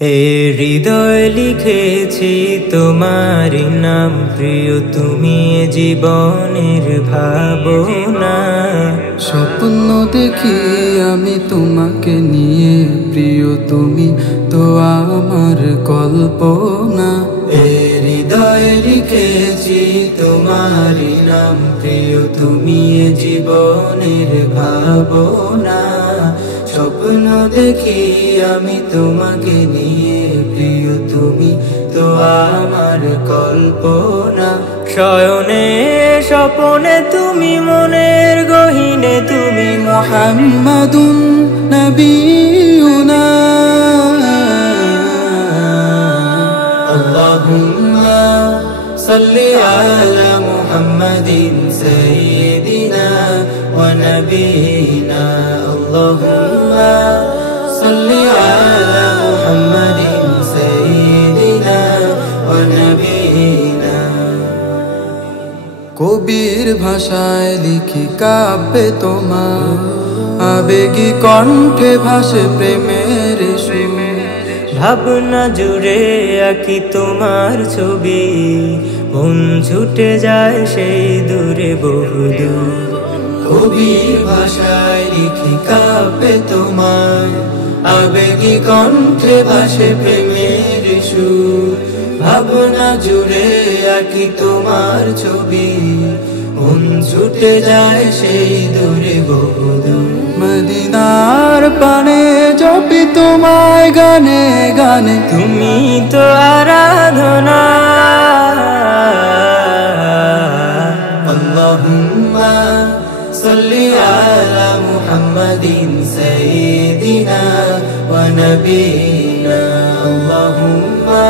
এ হৃদয় লিখেছি তোমার নাম, প্রিয় তুমি জীবনের ভাবনা। স্বপ্ন দেখি আমি তোমাকে নিয়ে, প্রিয় তুমি তো আমার কল্পনা। এ হৃদয় লিখেছি তোমার নাম, প্রিয় তুমি জীবনের ভাবনা। স্বপ্ন দেখি আমি তোমাকে নিয়ে, প্রিয় তুমি তো আমার কল্পনা। শয়নে স্বপনে তুমি, মনের গহীনে তুমি, মুহাম্মাদুন নবিয়ুনা। আল্লাহুম্মা সাল্লি আলা মুহাম্মাদিন সাইয়্যিদিনা ওয়া নাবিয়িনা। আল্লাহুম্মা সাল্লি আলা মুহাম্মাদিন সাইয়্যিদিনা ওয়া নাবিয়িনা। কবির ভাষায় লিখি কাব্যে তোমার, আবেগী কণ্ঠে ভাসে প্রেমের সুর। ভাবনা জুড়ে আঁকি তোমার ছবি, মন ছুটে যায় সেই দূরে বহুদূর। কবির ভাষায় লিখি কাব্যে তোমার, আবেগী কণ্ঠে ভাসে প্রেমের সুর। ভাবনা জুড়ে আঁকি তোমার ছবি, মন ছুটে যায় সেই দূরে বহুদূর। মদিনার পানে জপি তোমায় গানে গানে, তুমি তো আরাধনা। আল্লাহুম্মা সাল্লি আলা মুহাম্মাদিন সাইয়্যিদিনা ওয়া নাবিয়িনা। আল্লাহুম্মা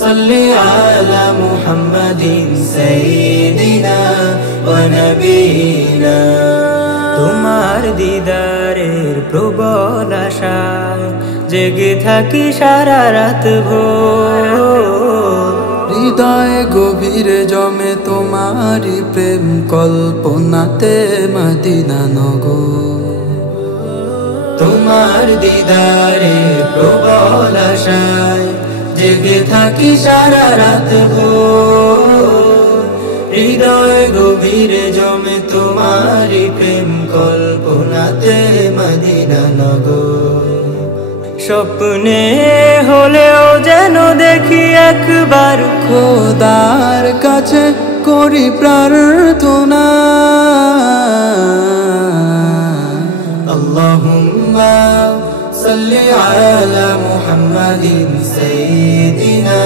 সাল্লি আলা মুহাম্মাদিন সাইয়্যিদিনা ওয়া নাবিয়িনা। তোমার দিদারের প্রবল আশায় জেগে থাকি সারা রাত ভোর। হৃদয়ে গভীরে জমে তোমারি প্রেম কল্পনাতে মদিনা নগর। তোমার দিদারের প্রবল আশায় জেগে থাকি সারা রাত ভোর। হৃদয় গভীরে জমে তোমারি প্রেম কল্পনাতে মদিনা নগর। স্বপ্নে হলেও যেন দেখি একবার, খোদার কাছে করি প্রার্থনা। আল্লাহুম্মা সাল্লি আলা মুহাম্মাদিন সাইয়্যিদিনা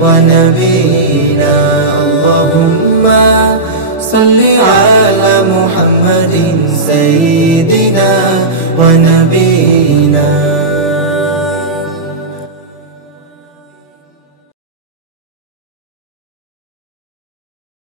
ওয়া নাবিয়িনা। আল্লাহুম্মা সাল্লি আলা মুহাম্মাদিন সাইয়্যিদিনা ওয়া নাবিয়িনা।